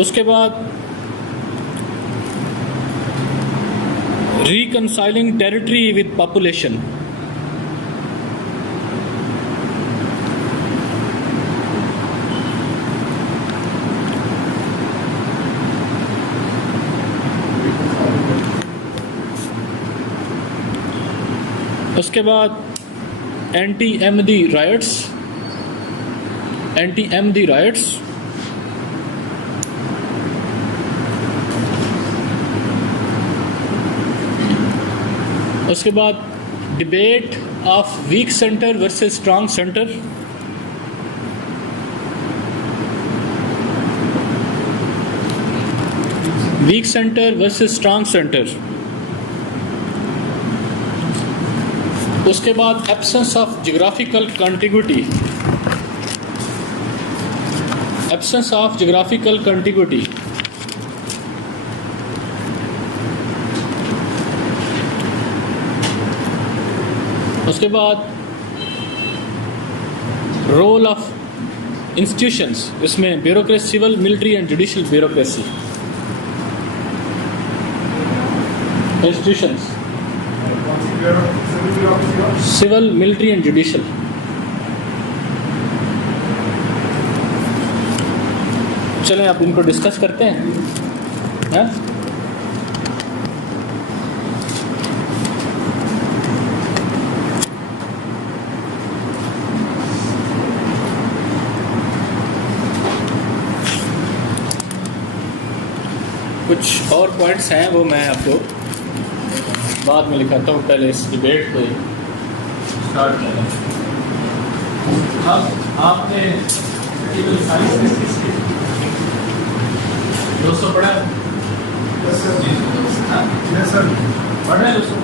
उसके बाद reconciling territory with population. उसके बाद anti-Ahmadi riots. उसके बाद debate of weak centre versus strong centre. Weak centre versus strong centre. उसके बाद एब्सेंस ऑफ जियोग्राफिकल कॉन्टिग्यूटी. उसके बाद रोल ऑफ इंस्टीट्यूशंस, इसमें bureaucracy, civil, military and judicial bureaucracy. Institutions civil, military and judicial. चलें अब इनको डिस्कस करते हैं. कुछ और पॉइंट्स हैं वो मैं आपको बाद में लिखाता हूँ, पहले इस डिबेट को स्टार्ट करें. अब आपने दोस्तों पढ़ा? यस सर, पढ़ रहे हैं दोस्तों?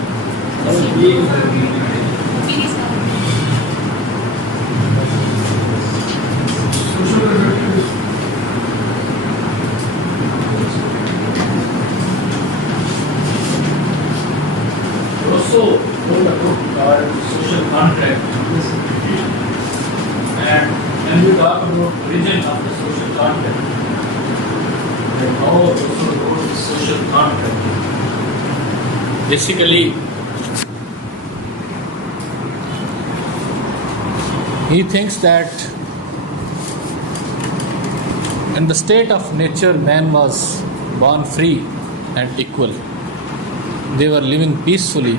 Social contract, and when we talk about origin of the social contract, and how also wrote the social contract, basically he thinks that in the state of nature man was born free and equal. They were living peacefully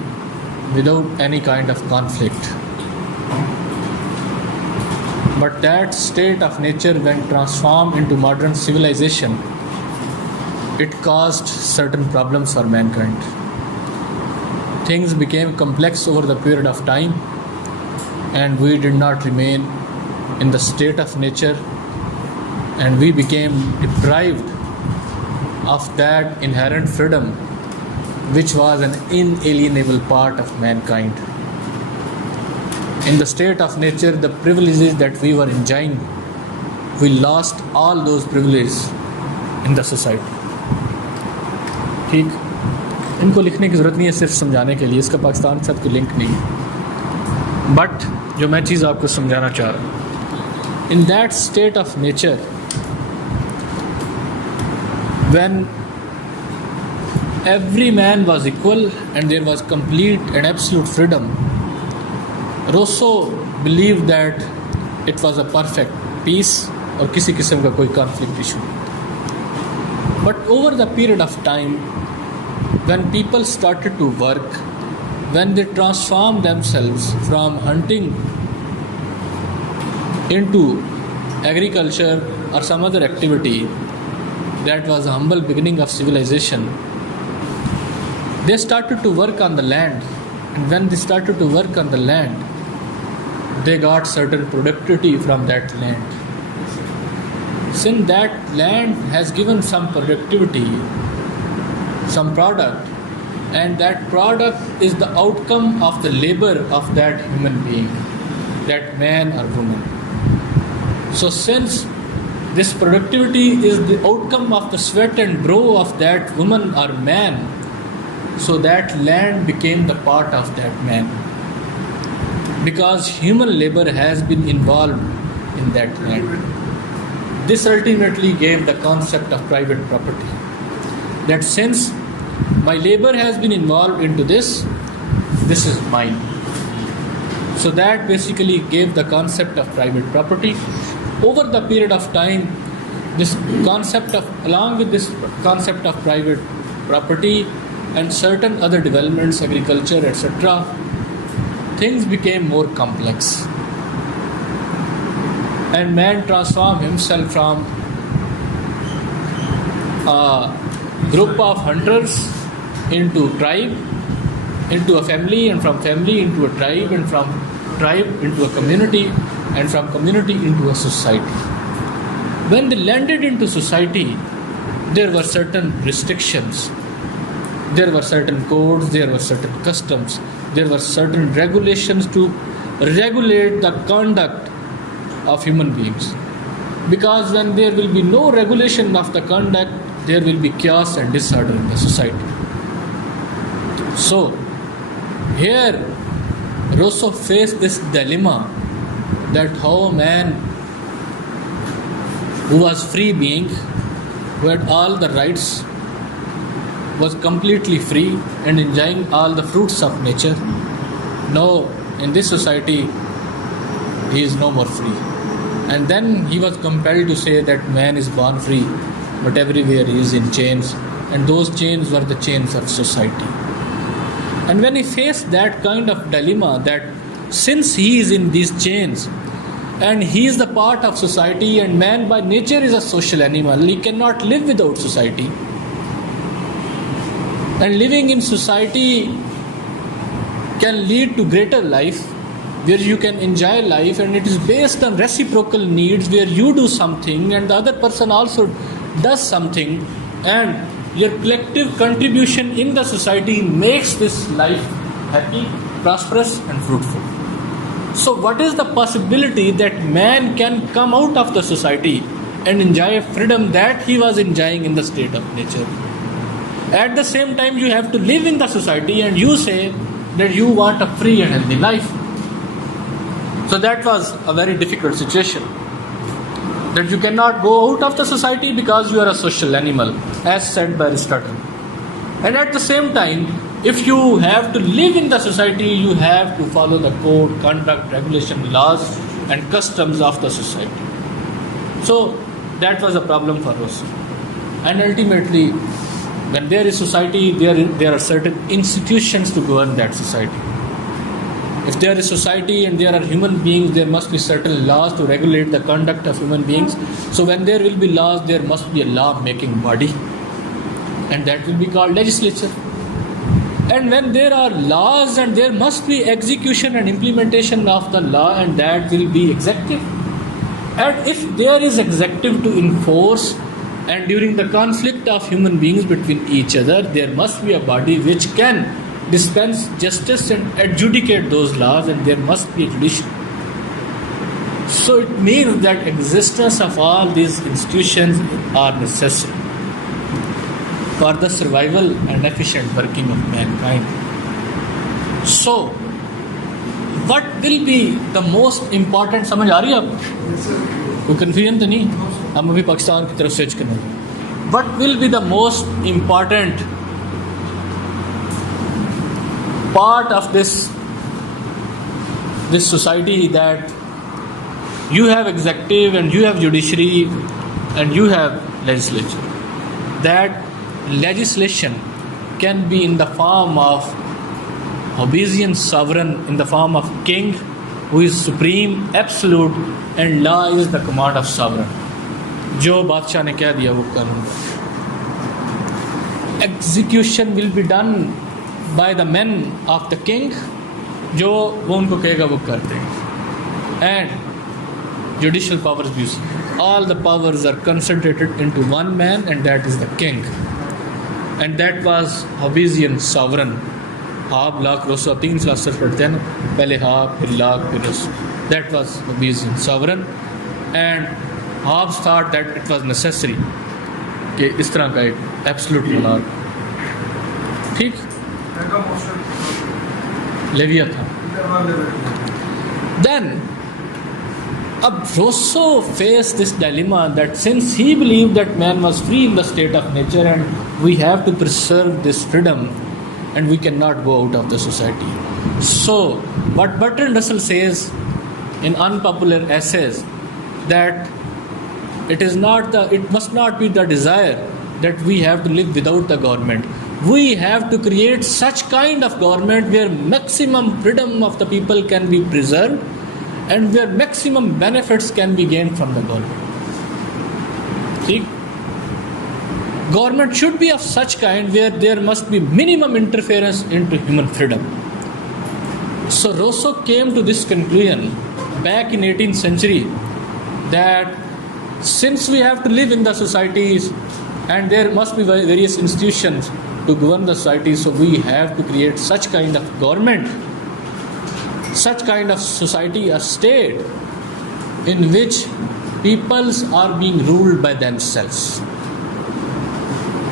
without any kind of conflict. But that state of nature, when transformed into modern civilization, it caused certain problems for mankind. Things became complex over the period of time, and we did not remain in the state of nature, and we became deprived of that inherent freedom which was an inalienable part of mankind. In the state of nature, the privileges that we were enjoying, we lost all those privileges in the society. ठीक, इनको लिखने की ज़रूरत नहीं है, सिर्फ समझाने के लिए. इसका पाकिस्तान के साथ कोई लिंक नहीं है. बट जो मैं चीज़ आपको समझाना चाह रहा हूँ, in that state of nature, when every man was equal and there was complete and absolute freedom, Rousseau believed that it was a perfect peace और किसी किस्म का कोई conflict issue. But over the period of time, when people started to work, when they transformed themselves from hunting into agriculture or some other activity that was a humble beginning of civilization, they started to work on the land, and when they started to work on the land, they got certain productivity from that land. Since that land has given some productivity, some product, and that product is the outcome of the labor of that human being, that man or woman. So since this productivity is the outcome of the sweat and brow of that woman or man, so that land became the part of that man, because human labor has been involved in that land. This ultimately gave the concept of private property. That since my labor has been involved into this, this is mine. So that basically gave the concept of private property. Over the period of time, along with this concept of private property and certain other developments, agriculture, etc., things became more complex. And man transformed himself from a group of hunters into tribe, into a family, and from family into a tribe, and from tribe into a community, and from community into a society. When they landed into society, there were certain restrictions, there were certain codes, there were certain customs, there were certain regulations to regulate the conduct of human beings. Because when there will be no regulation of the conduct, there will be chaos and disorder in the society. So, here Rousseau faced this dilemma that how a man who was free being, who had all the rights, was completely free and enjoying all the fruits of nature. Now, in this society, he is no more free. And then he was compelled to say that man is born free, but everywhere he is in chains, and those chains were the chains of society. And when he faced that kind of dilemma, that since he is in these chains, and he is the part of society, and man by nature is a social animal, he cannot live without society. And living in society can lead to greater life, where you can enjoy life, and it is based on reciprocal needs, where you do something and the other person also does something, and your collective contribution in the society makes this life happy, prosperous, and fruitful. So what is the possibility that man can come out of the society and enjoy a freedom that he was enjoying in the state of nature? At the same time, you have to live in the society, and you say that you want a free and healthy life. So that was a very difficult situation. That you cannot go out of the society because you are a social animal, as said by Aristotle. And at the same time, if you have to live in the society, you have to follow the code, conduct, regulation, laws, and customs of the society. So that was a problem for us. And ultimately, when there is society, there are certain institutions to govern that society. If there is society and there are human beings, there must be certain laws to regulate the conduct of human beings. So when there will be laws, there must be a law-making body, and that will be called legislature. And when there are laws, and there must be execution and implementation of the law, and that will be executive. And if there is executive to enforce, and during the conflict of human beings between each other, there must be a body which can dispense justice and adjudicate those laws, and there must be a judiciary. So it means that existence of all these institutions are necessary for the survival and efficient working of mankind. So what will be the most important, समझ आ रही है आपको? कोई confusion तो नहीं? हम अभी पाकिस्तान की तरफ स्विच करने लगे. What will be the most important part of this society, that you have executive and you have judiciary and you have legislature? That legislation can be in the form of obedient sovereign, in the form of king who is supreme, absolute, and law is the command of sovereign. जो बादशाह ने कह दिया वो कानून. Execution will be done by the men of the king, जो वो उनको कहेगा वो करते हैं. And judicial powers भी उसी. All the powers are concentrated into one man, and that is the king. And that was Hobbesian sovereign. हाब लाख रोसो, 3 फिलासफर पढ़ते हैं ना, पहले हाब फिर लाख फिर Roseau. That was Hobbesian sovereign. And Hobbes thought that it was necessary कि इस तरह का एक एब्सोल्यूट monarch. ठीक, लेविया था. Then Ab Rousseau faced this dilemma that since he believed that man was free in the state of nature and we have to preserve this freedom and we cannot go out of the society. So, what Bertrand Russell says in unpopular essays that it must not be the desire that we have to live without the government. We have to create such kind of government where maximum freedom of the people can be preserved and where maximum benefits can be gained from the government. See, government should be of such kind where there must be minimum interference into human freedom. So Rousseau came to this conclusion back in 18th century that since we have to live in the societies and there must be various institutions to govern the society, so we have to create such kind of government, such kind of society, a state in which peoples are being ruled by themselves.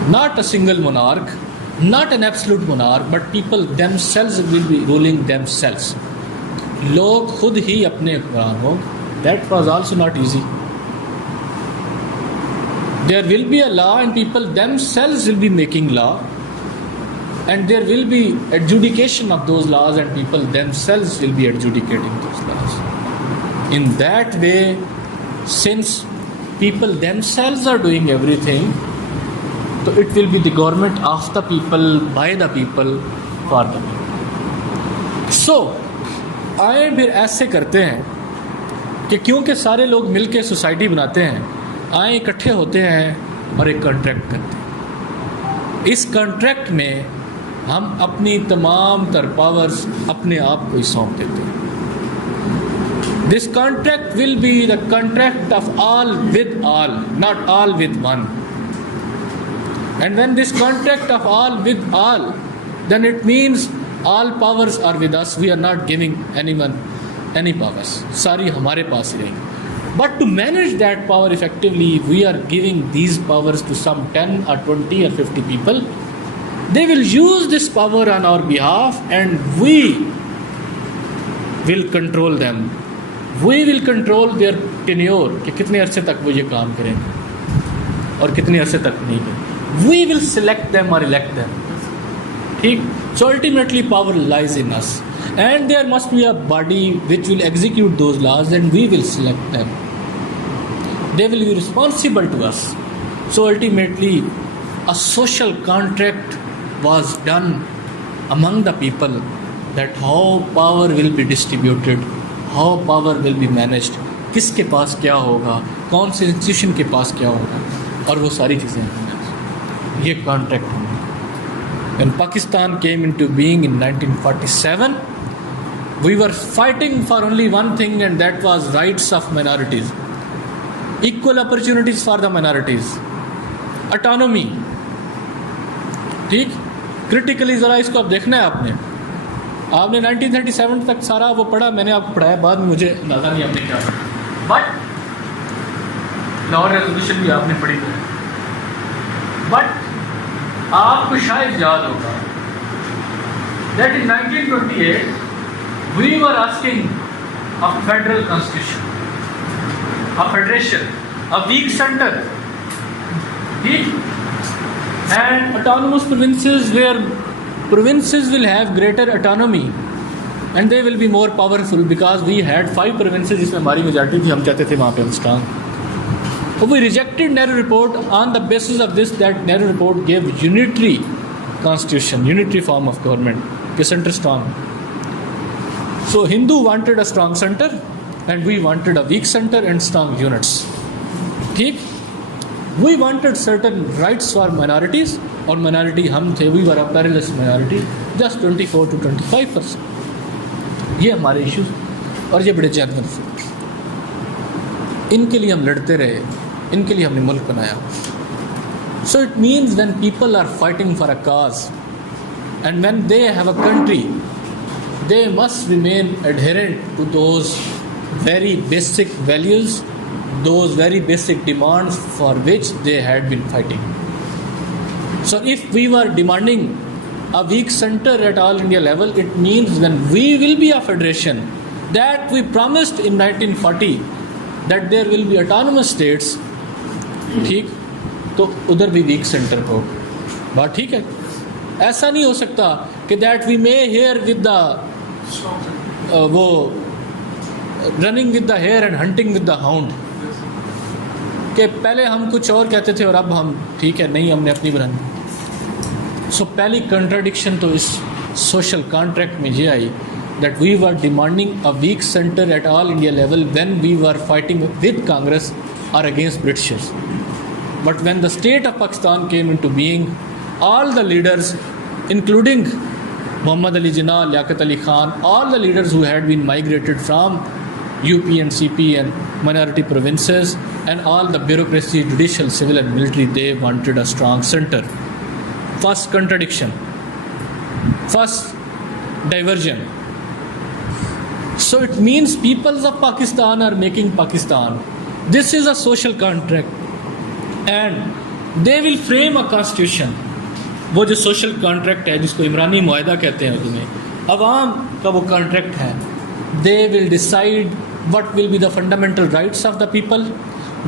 Not a single monarch, not an absolute monarch, but people themselves will be ruling themselves. लोग खुद ही अपने हुक्मरान हों. That was also not easy. There will be a law and people themselves will be making law, and there will be adjudication of those laws and people themselves will be adjudicating those laws. In that way, since people themselves are doing everything, so it will be the government of the people, by the people, for the people. So, आए फिर ऐसे करते हैं कि क्योंकि सारे लोग मिलके सोसाइटी बनाते हैं, आए इकट्ठे होते हैं और एक कॉन्ट्रैक्ट करते हैं. इस कॉन्ट्रैक्ट में हम अपनी तमाम तर पावर्स अपने आप को ही सौंप देते हैं. This contract will be the contract of all with all, not all with one. And when this contract of all with all, then it means all powers are with us. We are not giving anyone any powers. सारी हमारे पास ही रहेंगी. But to manage that power effectively, we are giving these powers to some 10 or 20 or 50 people. They will use this power on our behalf and we will control them. We will control their tenure, कि कितने अरसे तक वो ये काम करेंगे और कितने अरसे तक नहीं करेंगे. We will select them or elect them. ठीक? So ultimately power lies in us. And there must be a body which will execute those laws and we will select them. They will be responsible to us. So ultimately a social contract was done among the people that how power will be distributed, how power will be managed, किसके पास क्या होगा, कौन से institution के पास क्या होगा, और वो सारी चीज़ें ये कॉन्ट्रैक्ट होंगे. When Pakistan came into being in 1947, we were fighting for only one thing and that was rights of minorities, equal opportunities for the minorities, autonomy. ठीक, क्रिटिकली ज़रा इसको अब देखना है आपने 1937 तक सारा वो पढ़ा, मैंने आपको पढ़ाया, बाद में मुझे अंदाज़ा नहीं आपने क्या पढ़ा, बट लाहौर रेजोल्यूशन भी आपने पढ़ी है. बट आपको शायद याद होगा that in 1928 we were asking a federal constitution, a federation, a weak center, and autonomous provinces where provinces will have greater autonomy and they will be more powerful because we had 5 provinces जिसमें हमारी majority थी, हम चाहते थे वहाँ पे हम strong. We rejected Nehru report on the basis of this, that Nehru report gave unitary constitution, unitary form of government, the center strong. So Hindu wanted a strong center and we wanted a weak center and strong units. ठीक? We wanted certain rights for minorities और minority हम थे, we were a perilous minority, just 24 to 25%. ये हमारे issues और ये बड़े genuine थे. इनके लिए हम लड़ते रहे, इनके लिए हमने मुल्क बनाया. So it means when people are fighting for a cause and when they have a country, they must remain adherent to those very basic values, those very basic demands for which they had been fighting. So if we were demanding a weak center at all India level, it means when we will be a federation that we promised in 1940 that there will be autonomous states, ठीक, तो उधर भी week centre हो। बात ठीक है? ऐसा नहीं हो सकता कि that we may hare with the वो running with the hare and hunting with the hound, कि पहले हम कुछ और कहते थे और अब हम ठीक है नहीं, हमने अपनी बनानी। सो पहली कंट्राडिक्शन तो इस सोशल कॉन्ट्रैक्ट में ये आई that we were demanding a weak center at all India level when we were fighting with Congress or against Britishers. But when the state of Pakistan came into being, all the leaders, including Muhammad Ali Jinnah, Liaquat Ali Khan, all the leaders who had been migrated from UP and CP and minority provinces, and all the bureaucracy, judicial, civil and military, they wanted a strong center. First contradiction. First diversion. So it means peoples of Pakistan are making Pakistan. This is a social contract and they will frame a constitution. वो जो social contract है जिसको इमरानी मुआहदा कहते हैं उर्दू में, अवाम का वो contract है. They will decide what will be the fundamental rights of the people,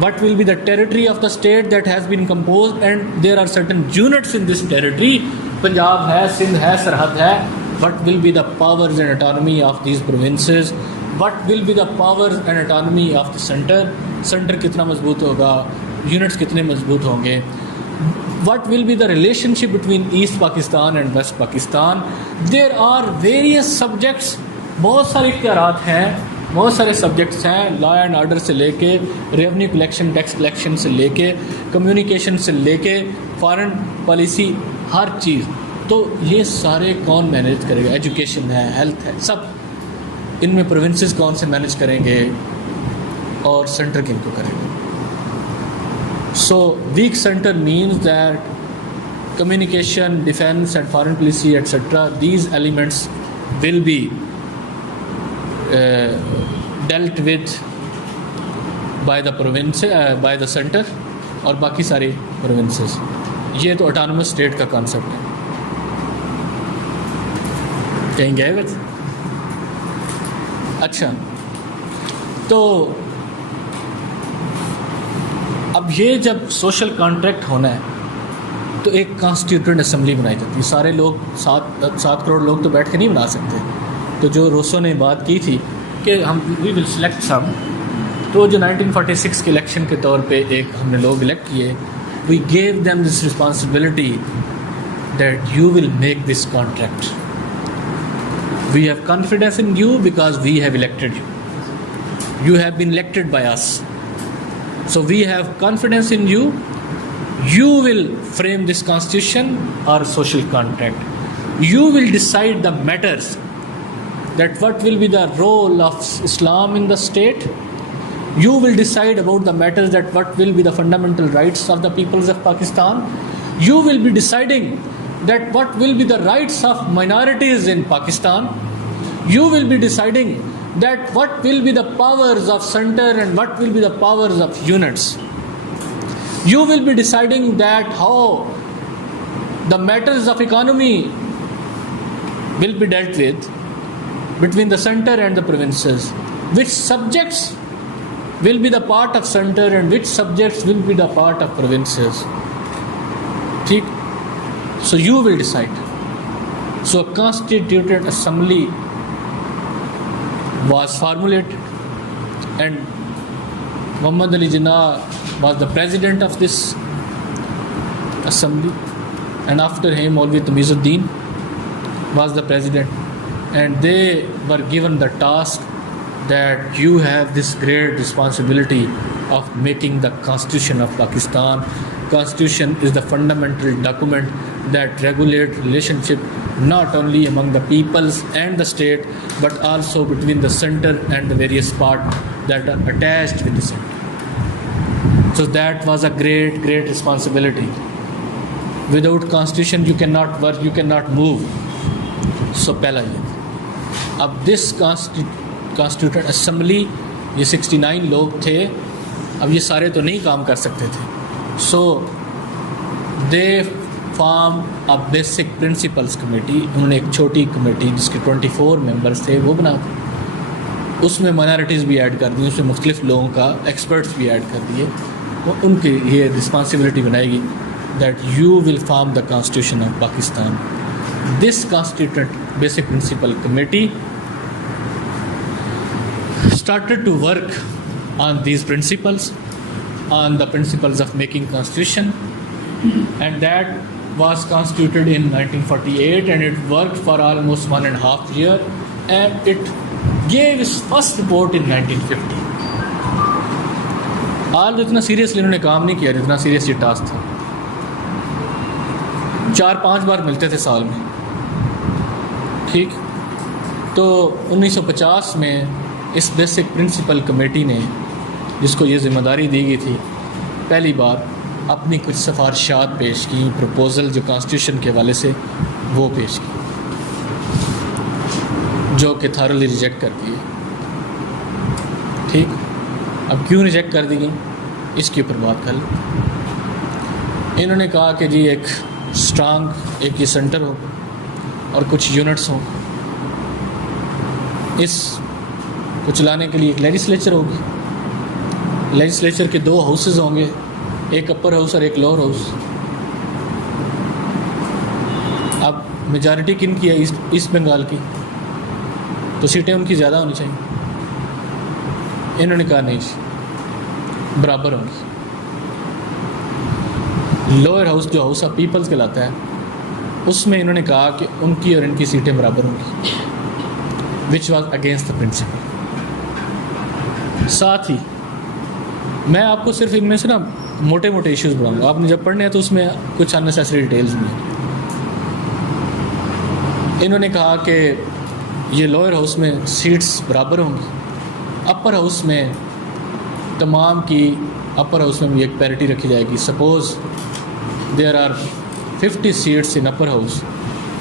what will be the territory of the state that has been composed, and there are certain units in this territory. Punjab है, सिंध है, सरहद है. What will be the powers and autonomy of these provinces? What will be the powers and autonomy of the center? Center कितना मजबूत होगा? Units कितने मजबूत होंगे? What will be the relationship between East Pakistan and West Pakistan? There are various subjects. बहुत सारे इख्तियारात हैं, बहुत सारे सब्जेक्ट्स हैं, लॉ एंड ऑर्डर से लेके रेवेन्यू कलेक्शन, टैक्स कलेक्शन से लेके कम्युनिकेशन से लेके फॉरेन पॉलिसी, हर चीज़. तो ये सारे कौन मैनेज करेगा? एजुकेशन है, हेल्थ है, सब इनमें प्रोविंसेस कौन से मैनेज करेंगे और सेंटर किन को करेगा? So weak centre means that communication, defence and foreign policy etcetera, these elements will be dealt with by the province, by the centre, और बाकी सारी प्रोविंसेस. ये तो ऑटोनमस स्टेट का कॉन्सेप्ट है. कहीं गए बस? अच्छा, तो अब ये जब सोशल कॉन्ट्रैक्ट होना है तो एक कॉन्स्टिट्यूटेंट असेंबली बनाई जाती है. सारे लोग, 7 करोड़ लोग तो बैठ के नहीं बना सकते. तो जो रूसो ने बात की थी कि हम वी विल सिलेक्ट सम, तो जो 1946 के इलेक्शन के तौर पे एक हमने लोग इलेक्ट किए, we gave them this responsibility that you will make this contract. We have confidence in you because we have elected you. You have been elected by us. So we have confidence in you. You will frame this constitution or social contract. You will decide the matters, that what will be the role of Islam in the state. You will decide about the matters, that what will be the fundamental rights of the peoples of Pakistan. You will be deciding that what will be the rights of minorities in Pakistan. You will be deciding that what will be the powers of center and what will be the powers of units. You will be deciding that how the matters of economy will be dealt with between the center and the provinces. Which subjects will be the part of center and which subjects will be the part of provinces. ठीक? So you will decide. So a constituted assembly was formulated and Muhammad Ali Jinnah was the president of this assembly, and after him Maulvi Tamizuddin was the president, and they were given the task that you have this great responsibility of making the Constitution of Pakistan. Constitution is the fundamental document that regulates relationship not only among the peoples and the state, but also between the center and the various parts that are attached with the center. So that was a great, great responsibility. Without Constitution you cannot work, you cannot move. So पहला ये. अब this Constituent Assembly, ये 69 लोग थे. अब ये सारे तो नहीं काम कर सकते थे. So they form a basic principles committee. उन्होंने एक छोटी कमेटी जिसके 24 मेंबर्स थे वो बना दी. उसमें माइनॉरिटीज़ भी ऐड कर दी, उसमें मुख्तलिफ लोगों का एक्सपर्ट्स भी ऐड कर दिए। वो उनकी ये रिस्पॉन्सिबिलिटी बनाएगी that you will form the constitution of Pakistan. This constituent basic principle committee started to work on these principles, on the principles of making constitution, and that was constituted in 1948, and it worked for almost 1.5 years, and it gave its first report in 1950. आज इतना seriously इन्होंने काम नहीं किया जितना serious ये task था। 4-5 बार मिलते थे साल में, ठीक। तो 1950 में इस बेसिक प्रिंसिपल कमेटी ने, जिसको ये ज़िम्मेदारी दी गई थी, पहली बार अपनी कुछ सिफारिशात पेश की, प्रपोज़ल जो कॉन्स्टिट्यूशन के हवाले से वो पेश की, जो कि थारली रिजेक्ट कर दिए, ठीक। अब क्यों रिजेक्ट कर दी गई, इसके ऊपर बात कर लें। इन्होंने कहा कि जी एक स्ट्रांग एक ये सेंटर हो और कुछ यूनिट्स हों, इस को चलाने के लिए एक लेजिस्लेचर होगी, लेजिस्लेचर के 2 हाउसेस होंगे, एक अपर हाउस और एक लोअर हाउस। अब मेजॉरिटी किन की है, ईस्ट बंगाल की, तो सीटें उनकी ज़्यादा होनी चाहिए। इन्होंने कहा नहीं, बराबर होंगी। लोअर हाउस जो हाउस ऑफ पीपल्स कहलाता है, उसमें इन्होंने कहा कि उनकी और इनकी सीटें बराबर होंगी, which was against the principle. साथ ही मैं आपको सिर्फ इनमें से ना मोटे मोटे इश्यूज बताऊंगा, आपने जब पढ़ने हैं तो उसमें कुछ अननेसेसरी डिटेल्स भी हैं। इन्होंने कहा कि ये लोअर हाउस में सीट्स बराबर होंगी, अपर हाउस में तमाम की, अपर हाउस में भी एक पैरिटी रखी जाएगी। Suppose there are 50 seats in upper house,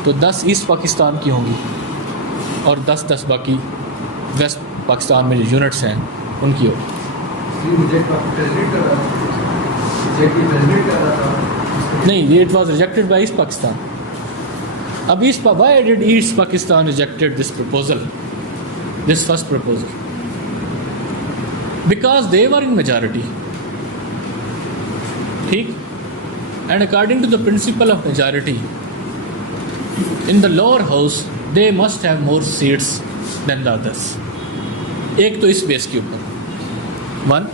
तो 10 ईस्ट पाकिस्तान की होंगी और 10 बाकी वेस्ट पाकिस्तान में जो यूनिट्स हैं उनकी होगी। नहीं, ये it was rejected by East Pakistan. अब why did East Pakistan rejected this proposal, this first proposal? Because they were in majority, ठीक। And according to the principle of majority in the lower house they must have more seats than the others. एक तो इस base के ऊपर 1।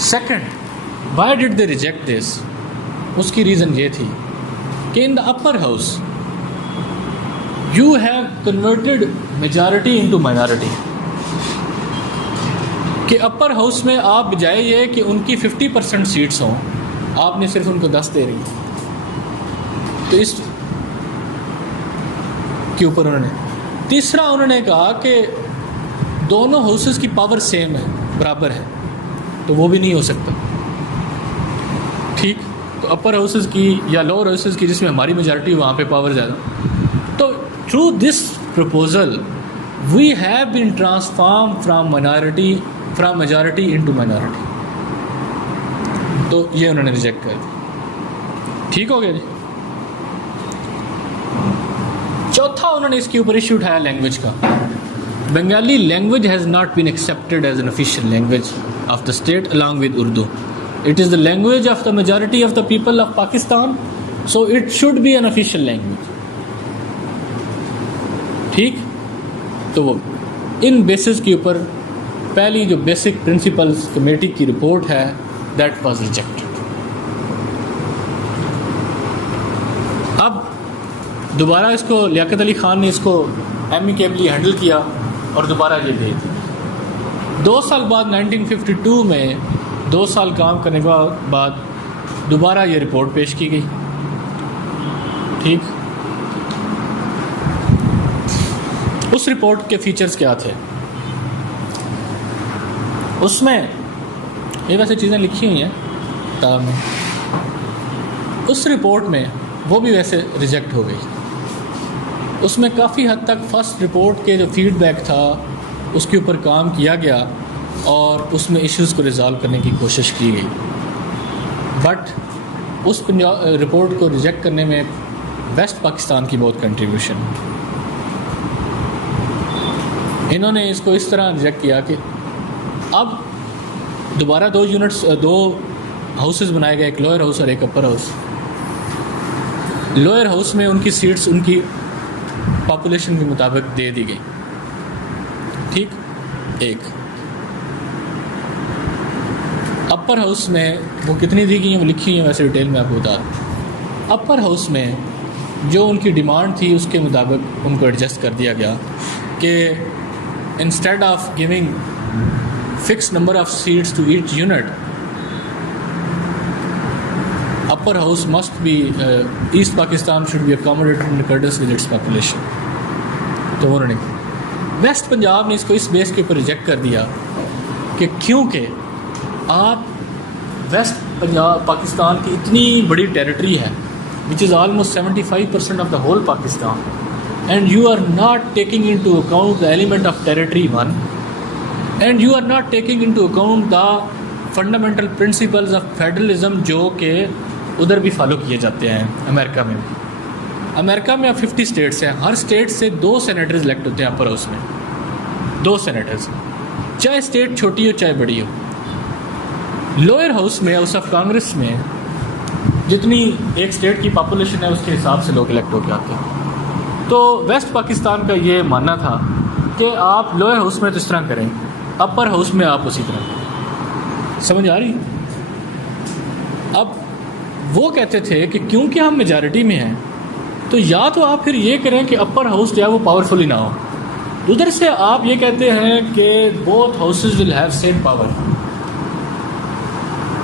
Second, why did they reject this? उसकी reason ये थी कि in the upper house you have converted majority into minority. कि अपर हाउस में आप बजाय ये कि उनकी 50% सीट्स हों, आपने सिर्फ उनको 10 दे रही। तो इस के ऊपर उन्होंने तीसरा उन्होंने कहा कि दोनों हाउसेस की पावर सेम है, बराबर है, तो वो भी नहीं हो सकता, ठीक। तो अपर हाउसेस की या लोअर हाउसेस की जिसमें हमारी मेजॉरिटी, वहाँ पे पावर ज़्यादा। तो through this proposal we have been transform from majority into minority. तो ये उन्होंने रिजेक्ट कर दिया, ठीक हो गया जी। चौथा उन्होंने इसके ऊपर इश्यू उठाया लैंग्वेज का। Bengali language has not been accepted as an official language of the state along with Urdu. It is the language of the majority of the people of Pakistan, so it should be an official language. ठीक, तो वो इन basis के ऊपर पहली जो basic principles committee की report है that was rejected. अब दोबारा इसको लियाकत अली खान ने इसको एमिकेबली हैंडल किया और दोबारा ये दे दी। 2 साल बाद 1952 में 2 साल काम करने के बाद दोबारा ये रिपोर्ट पेश की गई, ठीक। उस रिपोर्ट के फीचर्स क्या थे? उसमें ये वैसे चीज़ें लिखी हुई हैं किताब में, उस रिपोर्ट में वो भी वैसे रिजेक्ट हो गई। उसमें काफ़ी हद तक फर्स्ट रिपोर्ट के जो फीडबैक था उसके ऊपर काम किया गया और उसमें इश्यूज़ को रिजॉल्व करने की कोशिश की गई, बट उस रिपोर्ट को रिजेक्ट करने में वेस्ट पाकिस्तान की बहुत कंट्रीब्यूशन। इन्होंने इसको इस तरह रिजेक्ट किया कि अब दोबारा दो हाउसेस बनाए गए, एक लोअर हाउस और एक अपर हाउस। लोअर हाउस में उनकी सीट्स उनकी पॉपुलेशन के मुताबिक दे दी गई, ठीक। एक अपर हाउस में वो कितनी दी गई हैं वो लिखी हुई है, वैसे डिटेल में आपको बता दूँ। अपर हाउस में जो उनकी डिमांड थी उसके मुताबिक उनको एडजस्ट कर दिया गया कि instead of giving fix number of seats to each unit, upper house must be East Pakistan should be accommodated in accordance with its population। तो उन्होंने वेस्ट पंजाब ने इसको इस बेस के ऊपर रिजेक्ट कर दिया कि क्योंकि आप वेस्ट पंजाब पाकिस्तान की इतनी बड़ी टेरिटरी है which is almost 75% of the whole Pakistan, and you are not taking into account the element of territory one, and you are not taking into account the fundamental principles of federalism जो कि उधर भी follow किए जाते हैं। America में भी, America में अब 50 स्टेट्स हैं, हर स्टेट से 2 सेनेटर्स इलेक्ट होते हैं अपर हाउस में, 2 सेनेटर्स, चाहे स्टेट छोटी हो चाहे बड़ी हो। लोअर हाउस में हाउस ऑफ कांग्रेस में जितनी एक स्टेट की पॉपुलेशन है उसके हिसाब से लोग इलेक्ट होकर आते हैं। तो वेस्ट पाकिस्तान का ये मानना था कि आप लोअर हाउस में तो इस तरह करें, अपर हाउस में आप उसी तरह। समझ आ रही? अब वो कहते थे कि क्योंकि हम मेजॉरिटी में हैं तो या तो आप फिर ये करें कि अपर हाउस जो है वो पावरफुल ही ना हो, उधर से आप ये कहते हैं कि both houses will have same power,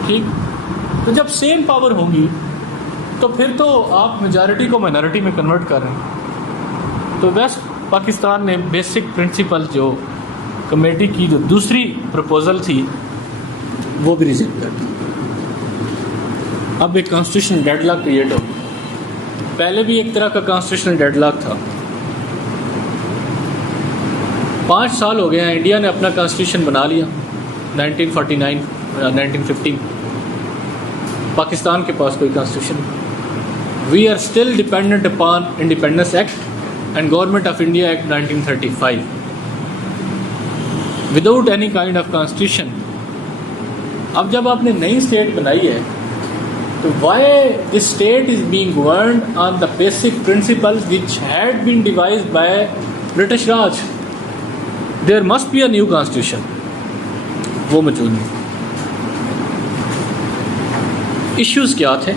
ठीक। तो जब सेम पावर होंगी तो फिर तो आप मेजॉरिटी को माइनॉरिटी में कन्वर्ट कर रहे हैं। तो वेस्ट पाकिस्तान ने बेसिक प्रिंसिपल जो कमेटी की जो दूसरी प्रपोज़ल थी वो भी रिजेक्ट कर दी। अब एक कॉन्स्टिट्यूशनल डेडलॉक क्रिएट हो, पहले भी एक तरह का कॉन्स्टिट्यूशनल डेडलॉक था। 5 साल हो गए हैं, इंडिया ने अपना कॉन्स्टिट्यूशन बना लिया 1949 1950। पाकिस्तान के पास कोई constitution, we are still dependent upon independence act and government of India act 1935 without any kind of constitution. अब जब आपने नई स्टेट बनाई है तो why this state is being governed on the basic principles which had been devised by British Raj? There must be a new constitution। वो मौजूद नहीं। इश्यूज़ क्या थे,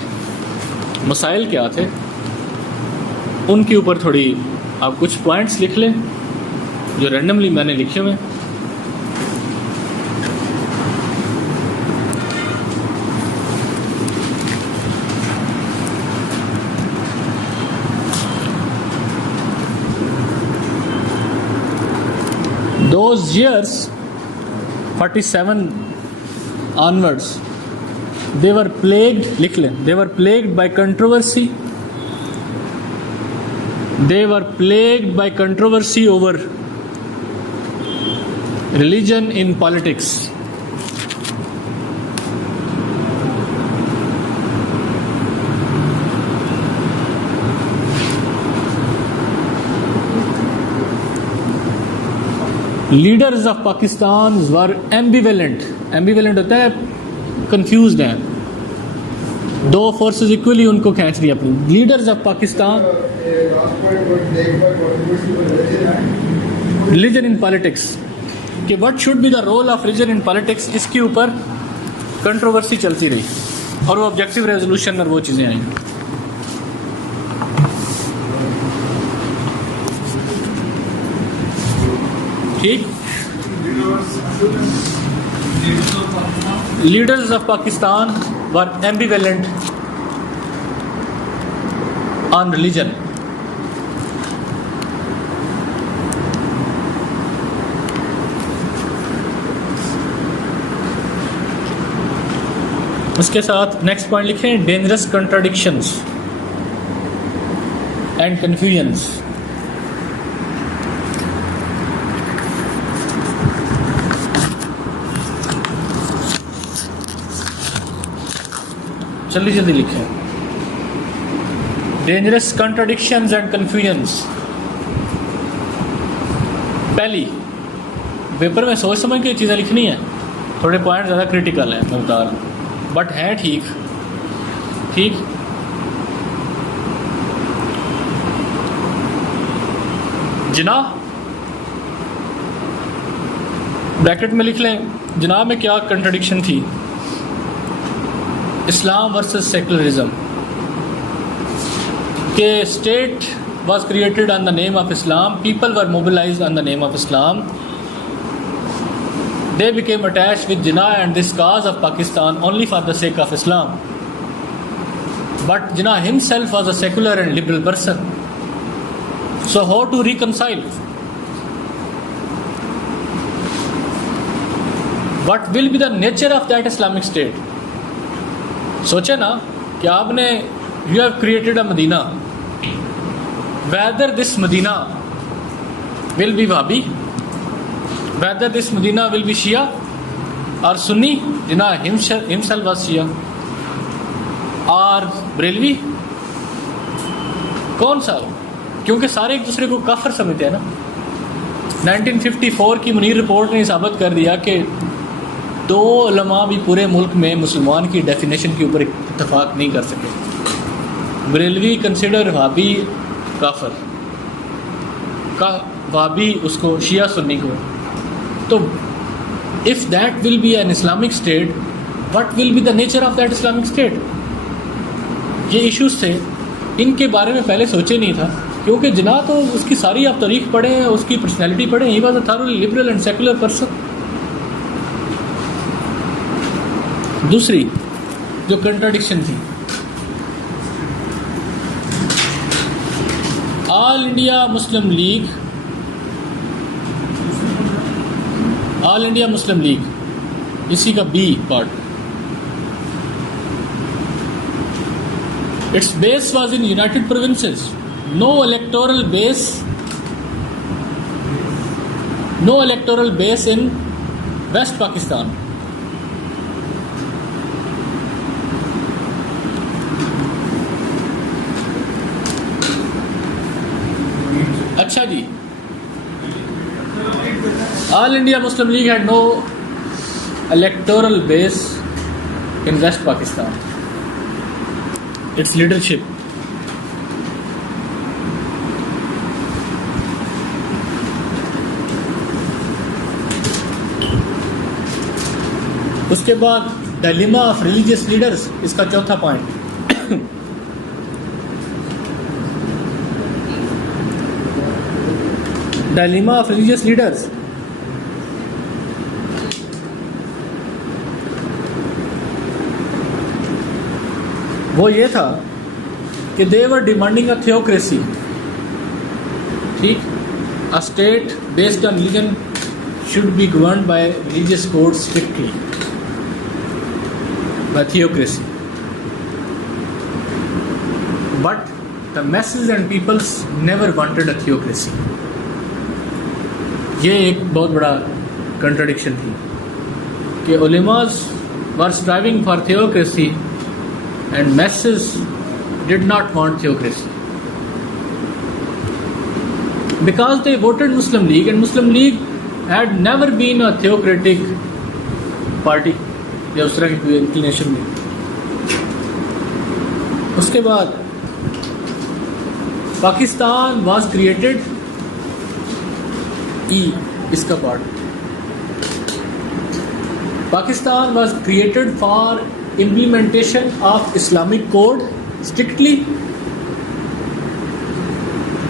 मसाइल क्या थे, उनके ऊपर थोड़ी आप कुछ पॉइंट्स लिख लें जो रैंडमली मैंने लिखे हुए हैं। Those years 47 onwards they were plagued, लिख लें, they were plagued by controversy, they were plagued by controversy over religion in politics। Leaders of Pakistan were ambivalent, ambivalent होता है कंफ्यूज्ड हैं, 2 फोर्सेस इक्वली उनको खींच रही अपनी। Leaders of Pakistan, religion in politics, कि what should be the role of religion in politics, इसके ऊपर कंट्रोवर्सी चलती रही और वो ऑब्जेक्टिव रेजोल्यूशन और वो चीज़ें आई। ठीक, leaders of Pakistan were ambivalent on religion. उसके साथ नेक्स्ट पॉइंट लिखें, डेंजरस कंट्राडिक्शंस एंड कंफ्यूजन्स। जल्दी जल्दी लिखें, डेंजरस कंट्राडिक्शंस एंड कंफ्यूजन्स। पहली, पेपर में सोच समझ के चीज़ें लिखनी है, थोड़े पॉइंट ज़्यादा क्रिटिकल हैं मैं बता रहा हूँ, बट हैं ठीक ठीक। जिनाह ब्रैकेट में लिख लें, जिनाह में क्या कंट्रडिक्शन थी? इस्लाम वर्सेस सेकुलरिज्म के state was created on the name of Islam, people were mobilized on the name of Islam, they became attached with Jinnah and this cause of Pakistan only for the sake of Islam. But Jinnah himself was a secular and liberal person. So how to reconcile? What will be the nature of that Islamic state? सोचे ना कि आपने you have created a Medina. Whether this Medina will be Wahhabi, whether this Medina will be Shia or Sunni, Jinnah himself was Shia, or Brelvi, कौन सा? क्योंकि सारे एक दूसरे को काफिर समझते हैं ना। 1954 की मुनीर रिपोर्ट ने साबित कर दिया कि 2 उलमा भी पूरे मुल्क में मुसलमान की डेफिनेशन के ऊपर इत्तफाक नहीं कर सके। बरेलवी कंसिडर वहाबी काफर का, वहाबी उसको शिया सुन्नी को। तो if that will be an Islamic state, what will be the nature of that Islamic state? ये इश्यूज थे, इनके बारे में पहले सोचे नहीं था, क्योंकि जिन्ना तो उसकी सारी आप तारीख पढ़े हैं, उसकी पर्सनैलिटी पढ़े, he was a thoroughly liberal and secular person. दूसरी जो कंट्राडिक्शन थी, All India Muslim League, All India Muslim League, इसी का बी part, its base was in United Provinces, no electoral base in West Pakistan. अच्छा जी, All India Muslim League had no electoral base in West Pakistan, its leadership. उसके बाद dilemma of religious leaders, इसका चौथा point, dilemma of religious leaders, वो ये था कि दे वर डिमांडिंग अ थियोक्रेसी, ठीक, a state based on religion should be governed by religious code strictly, by theocracy, but the masses and peoples never wanted a theocracy. ये एक बहुत बड़ा contradiction थी कि ulemas were striving for theocracy and masses did not want theocracy because they voted Muslim League and Muslim League had never been a theocratic party या उस तरह की इंक्लिनेशन में। उसके बाद पाकिस्तान was created, इसका part, Pakistan was created for implementation of Islamic code strictly.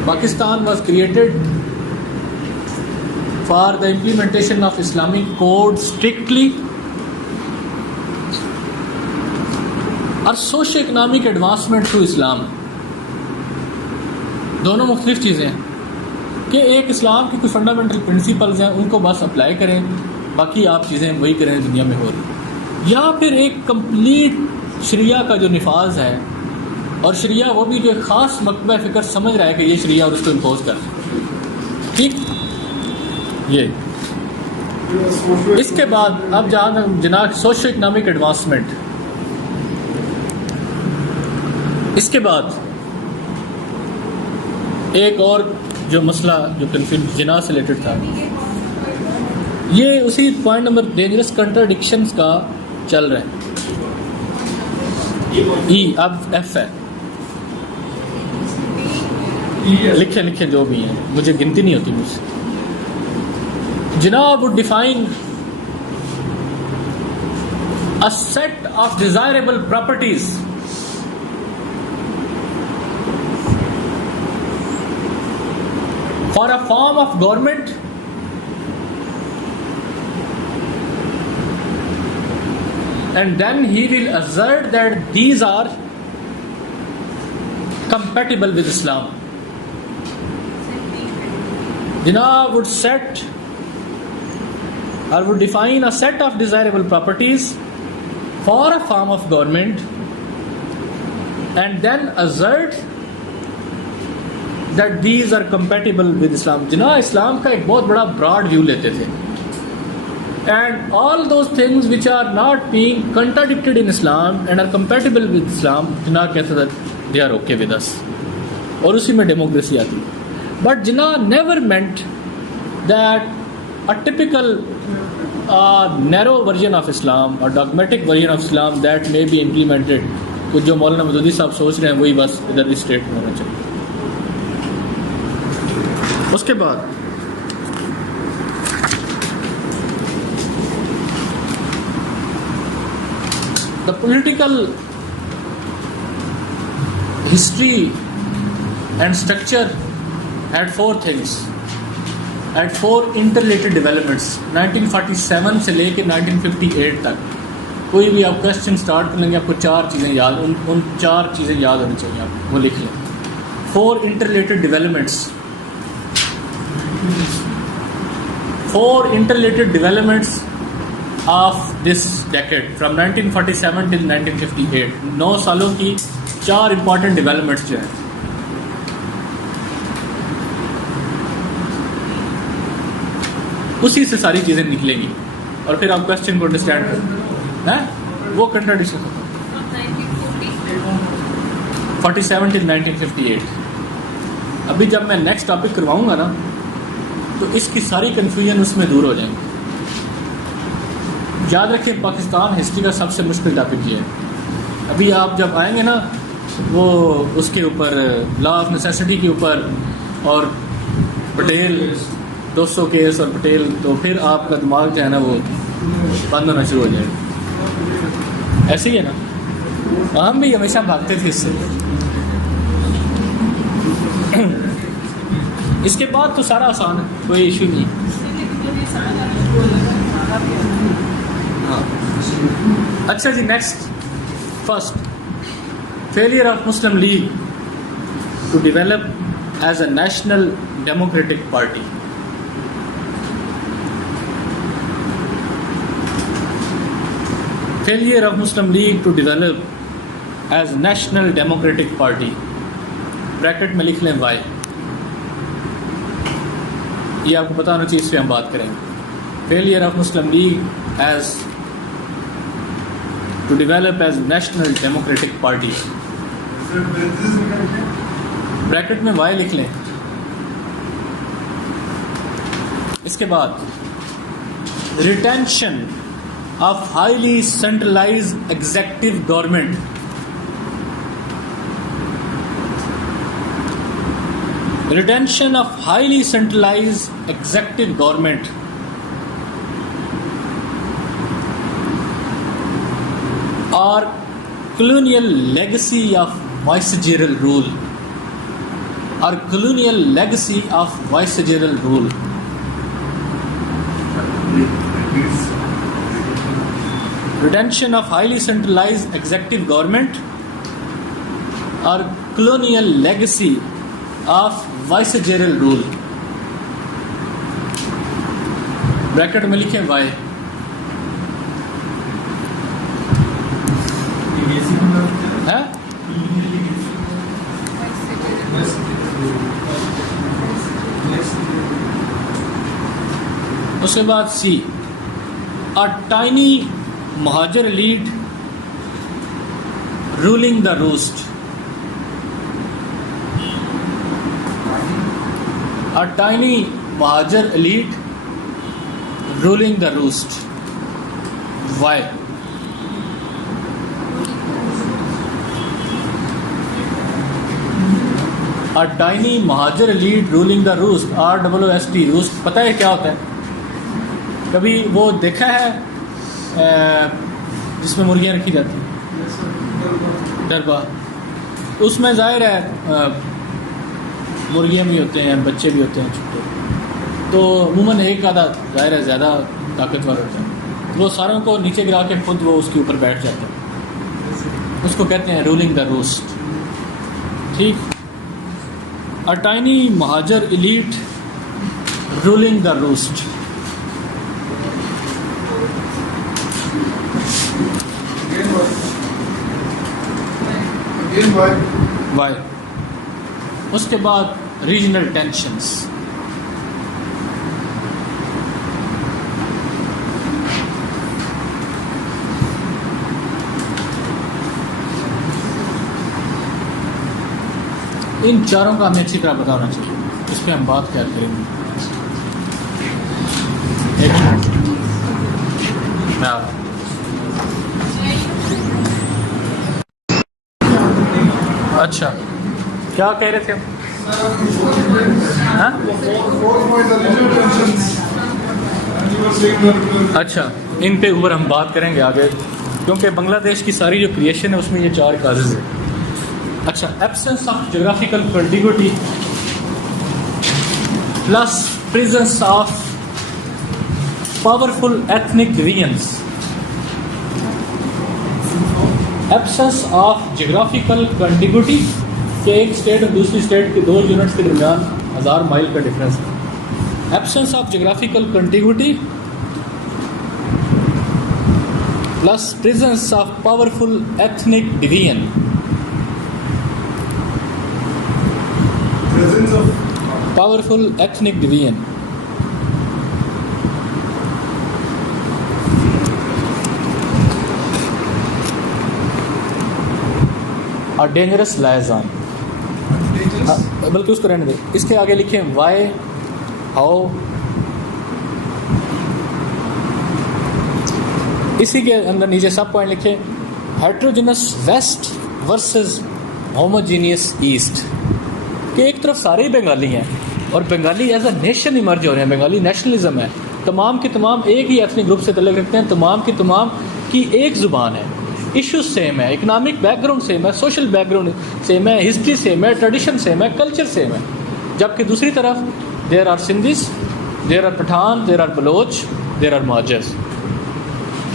Pakistan was created for the implementation of Islamic code strictly, और socio economic advancement through इस्लाम। दोनों मुख्तलिफ चीज़ें हैं कि एक इस्लाम की कुछ फंडामेंटल प्रिंसिपल्स हैं, उनको बस अप्लाई करें, बाकी आप चीज़ें वही करें दुनिया में हो रही, या फिर एक कंप्लीट शरिया का जो निफाज है, और शरिया वो भी जो एक ख़ास मकबा फ़िक्र समझ रहा है कि ये शरिया और उसको इम्पोज कर, ठीक। ये इसके बाद अब जहाँ जनाब सोशो इकनॉमिक एडवांसमेंट, इसके बाद एक और जो मसला जो कन्फ्यूज जिना से रिलेटेड था, ये उसी पॉइंट नंबर डेंजरस कंट्राडिक्शंस का चल रहा है। ई अब एफ है, लिखे जो भी हैं, मुझे गिनती नहीं होती मुझसे। Jinnah would define a set of desirable properties for a form of government and then he will assert that these are compatible with Islam. Jinnah would set or would define a set of desirable properties for a form of government and then assert that these are compatible with Islam. Jinnah इस्लाम का एक बहुत बड़ा broad view लेते थे, and all those things which are not being contradicted in Islam and are compatible with Islam, Jinnah कहते थे they are okay with us, और उसी में डेमोक्रेसी आती। But Jinnah never meant that a typical narrow version of Islam or dogmatic version of Islam that may be implemented, कुछ जो मौलाना मदूदी साहब सोच रहे हैं वही बस इधर भी स्टेट में होना चाहिए। उसके बाद the political history and structure had four things, had four interrelated developments 1947 से लेके 1958 तक। कोई भी आप क्वेश्चन स्टार्ट कर लेंगे आपको चार चीज़ें याद, उन चार चीज़ें याद होनी चाहिए, आप वो लिख लें। Four interrelated developments of this decade from 1947 till 1958, 9 सालों की चार इंपॉर्टेंट डेवलपमेंट्स जो हैं। उसी से सारी चीज़ें निकलेंगी और फिर आप क्वेश्चन को अंडरस्टैंड करें, हैं वो कंट्राडिक्शन 47 till 1958। अभी जब मैं नेक्स्ट टॉपिक करवाऊंगा ना तो इसकी सारी कन्फ्यूजन उसमें दूर हो जाएंगी। याद रखें पाकिस्तान हिस्ट्री का सबसे मुश्किल टॉपिक ये है। अभी आप जब आएंगे ना वो उसके ऊपर लॉ ऑफ नेसेसिटी के ऊपर और पटेल 200 केस और पटेल, तो फिर आपका दिमाग जो है ना वो बंद होना शुरू हो जाएगा। ऐसे ही है ना, हम भी हमेशा भागते थे इससे। इसके बाद तो सारा आसान है, कोई इशू नहीं। हाँ अच्छा जी, next first failure of Muslim league to develop as a national democratic party. Failure of Muslim league to develop as national democratic party, bracket में लिख लें वाई। ये आपको पता होना चाहिए, इस पर हम बात करेंगे। Failure of Muslim league as to develop as national democratic party, bracket में वाई लिख लें। इसके बाद retention of highly centralised executive government, retention of highly centralized executive government, or colonial legacy of vicegerent rule, or colonial legacy of vicegerent rule. Retention of highly centralized executive government or colonial legacy of vicegerent rule, bracket में लिखें Y. है उसके बाद C, a tiny Muhajir elite ruling the roost, a tiny Mahajar elite ruling the roost. Why? A tiny Mahajar elite ruling the roost. ROOST. Roost पता है क्या होता है? कभी वो देखा है जिसमें मुर्गियाँ रखी जाती हैं, दरबार? उसमें जाहिर है मुर्गियाँ भी होते हैं, बच्चे भी होते हैं छोटे, तो अमूमन एक आधा जाहिर है ज़्यादा ताकतवर होता है, वो सारों को नीचे गिरा के खुद वो उसके ऊपर बैठ जाता है, उसको कहते हैं रूलिंग द रूस्ट। ठीक, a tiny Muhajir elite ruling the roost. Why? उसके बाद रीजनल टेंशंस। इन चारों का हमें अच्छी तरह पता होना चाहिए, इस पर हम बात क्या करेंगे। एक मिनट, मैं आ रहा हूं। अच्छा, क्या कह रहे थे हम? हाँ? अच्छा, इन पे ऊपर हम बात करेंगे आगे, क्योंकि बांग्लादेश की सारी जो क्रिएशन है उसमें ये चार काजेज है। अच्छा, absence of geographical contiguity plus presence of powerful ethnic divisions. Absence of geographical contiguity कि एक स्टेट और दूसरी स्टेट के 2 यूनिट्स के दरमियान 1000 माइल का डिफरेंस है। Absence of geographical contiguity plus presence of powerful ethnic division. Powerful ethnic division. और डेंजरस लाइजन, बल्कि उसको रहने दे। इसके आगे लिखें वाई, हाउ। इसी के अंदर नीचे सब पॉइंट लिखें heterogeneous waste versus homogeneous east. कि एक तरफ सारे ही बंगाली हैं और Bengali as a nation emerge हो रहे हैं, बंगाली नेशनलिज्म है, तमाम के तमाम एक ही एथनिक ग्रुप से तल्लुक़ रखते हैं, तमाम की तमाम की एक ज़ुबान है, इश्यूज सेम है, इकोनॉमिक बैकग्राउंड सेम है, सोशल बैकग्राउंड सेम है, हिस्ट्री सेम है, ट्रेडिशन सेम है, कल्चर सेम है। जबकि दूसरी तरफ there are Sindhis, there are Pathan, there are Baloch, there are Muhajirs,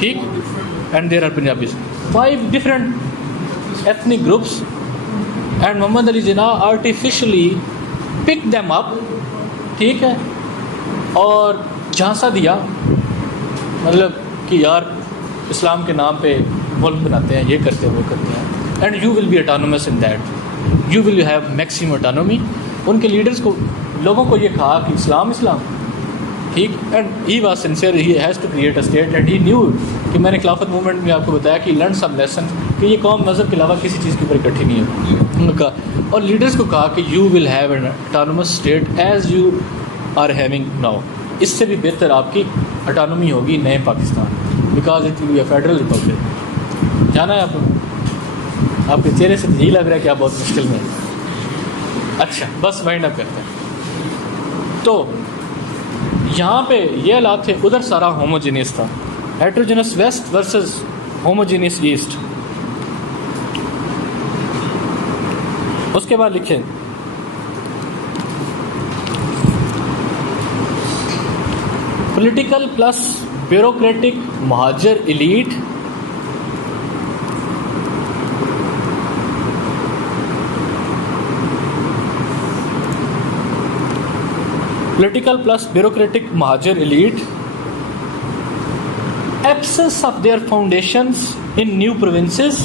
ठीक, and there are Punjabis. 5 different ethnic groups and Mohammad Ali Jinnah artificially pick them up, ठीक है, और झांसा दिया, मतलब कि यार इस्लाम के नाम पे मुल्क बनाते हैं, ये करते हैं, वो करते हैं, and you will be autonomous in that, you will have maximum autonomy. उनके लीडर्स को, लोगों को ये कहा कि इस्लाम इस्लाम, ठीक, and he was sincere, he has to create a state and he knew कि मैंने खिलाफत मूवमेंट में आपको बताया कि लर्न सम लेसन कि ये कौम मज़हब के अलावा किसी चीज़ के ऊपर इकट्ठी नहीं है उनका, और लीडर्स को कहा कि you will have an autonomous state as you are having now. इससे भी बेहतर आपकी ऑटोनॉमी होगी नए Pakistan, because it will be a federal republic. जाना है आपको? आपके चेहरे से यही लग रहा है कि आप बहुत मुश्किल में हैं। अच्छा, बस वाइंड अप करते हैं। तो यहाँ पे ये हालात थे, उधर सारा होमोजीनियस था, heterogeneous waste versus homogeneous East. उसके बाद लिखें political plus bureaucratic Muhajir elite political plus bureaucratic Mahajar elite, absence of their foundations in new provinces,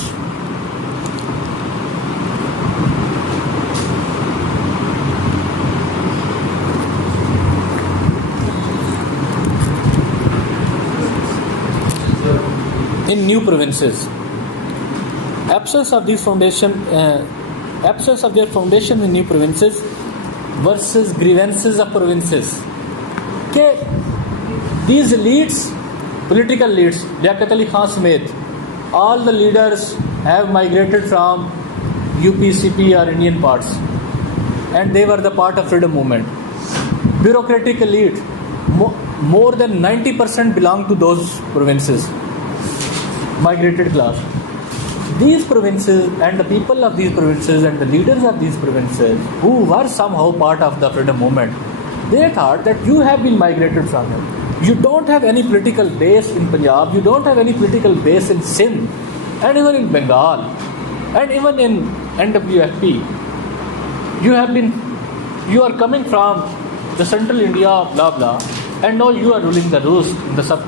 absence of their foundation in new provinces versus grievances of provinces। के These elites, political leads, Liaquat Ali Khan Smet, all the leaders have migrated from UPCP or Indian parts, and they were the part of freedom movement. Bureaucratic elite, more than 90% belong to those provinces. Migrated class. These provinces and the people of these provinces and the leaders of these provinces who were somehow part of the freedom movement, they thought that you have been migrated from them. You don't have any political base in Punjab, you don't have any political base in Sindh, and even in Bengal, and even in NWFP. You are coming from the central India, blah blah, and now you are ruling the roost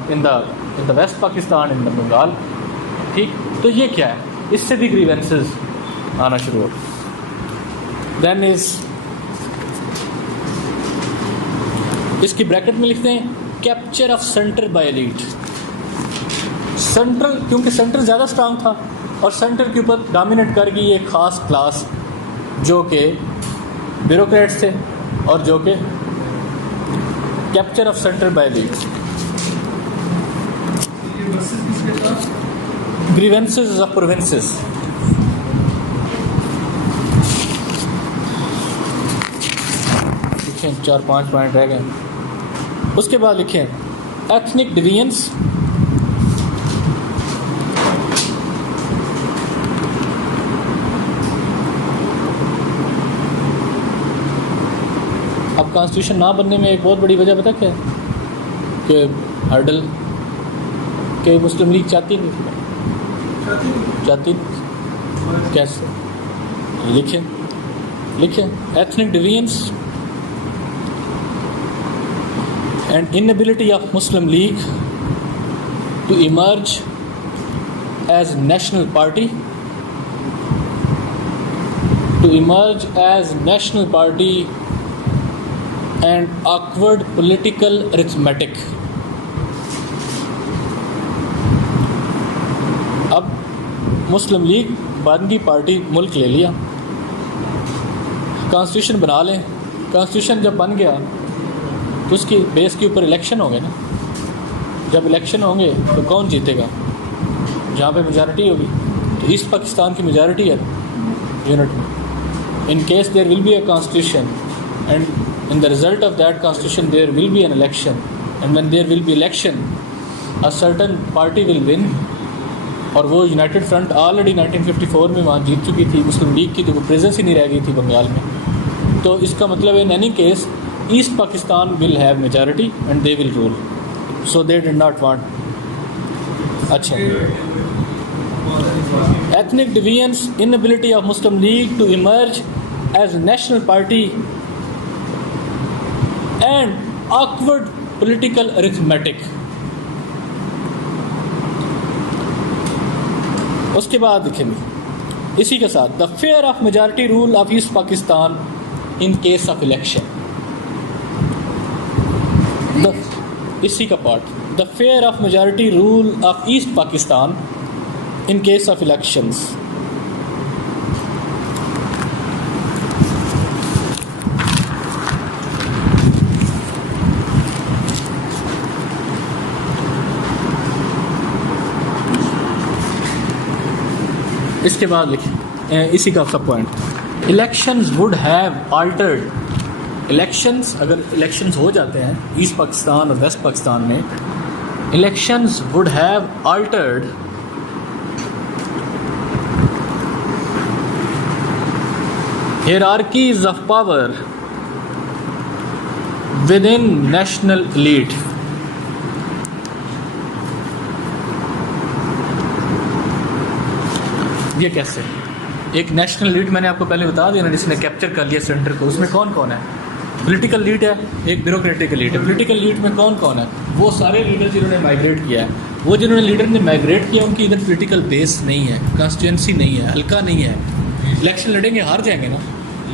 in the West Pakistan, in the Bengal. ठीक, तो ये क्या है? इससे भी grievances आना शुरू हो. देन इज इसकी ब्रैकेट में लिखते हैं capture of centre by elite. Central, क्योंकि सेंटर ज़्यादा स्ट्रांग था और सेंटर के ऊपर डोमिनेट कर गई एक खास क्लास जो कि ब्यूरोक्रेट्स थे और जो कि capture of centre by elite. Grievances of provinces. लिखें 4-5 पॉइंट रह गए. उसके बाद लिखें एथनिक डिवीजन्स, अब कॉन्स्टिट्यूशन ना बनने में एक बहुत बड़ी वजह पता क्या है कि हर्डल के मुस्लिम लीग चाहती नहीं कैसे. लिखें ethnic divisions and inability of Muslim league to emerge as national party, and awkward political arithmetic. अब मुस्लिम लीग बन गई पार्टी, मुल्क ले लिया, कॉन्स्टिट्यूशन बना लें. कॉन्स्टिट्यूशन जब बन गया तो उसकी बेस के ऊपर इलेक्शन होंगे ना. जब इलेक्शन होंगे तो कौन जीतेगा? जहाँ पे मेजॉरिटी होगी. तो ईस्ट पाकिस्तान की मेजॉरिटी है यूनिट में. In case there will be a constitution and in the result of that constitution there will be an election, and when there will be election a certain party will win. और वो United front already 1954 में वहाँ जीत चुकी थी. मुस्लिम league की तो कोई presence ही नहीं रह गई थी बंगाल में. तो इसका मतलब in any case East Pakistan will have majority and they will rule. So they did not want. अच्छा, ethnic divisions, inability of Muslim league to emerge as national party and awkward political arithmetic. उसके बाद देखेंगे इसी के साथ the fear of majority rule of East Pakistan in case of election. इसी का part the fear of majority rule of East Pakistan in case of elections. इसके बाद लिखें इसी का सब point elections would have altered. Elections, अगर इलेक्शंस हो जाते हैं ईस्ट पाकिस्तान और वेस्ट पाकिस्तान में, elections would have altered hierarchies of power within national elite. ये कैसे? एक नेशनल लीड मैंने आपको पहले बता दिया ना, जिसने कैप्चर कर लिया सेंटर को. उसमें कौन कौन है? पॉलिटिकल लीड है, एक ब्यूरोक्रेटिक लीड है. पॉलिटिकल लीड में कौन कौन है? वो सारे लीडर जिन्होंने माइग्रेट किया है. वो जिन्होंने लीडर ने माइग्रेट किया उनकी इधर पॉलिटिकल बेस नहीं है, कॉन्स्टिट्यूंसी नहीं है, हल्का नहीं है. इलेक्शन लड़ेंगे, हार जाएंगे ना.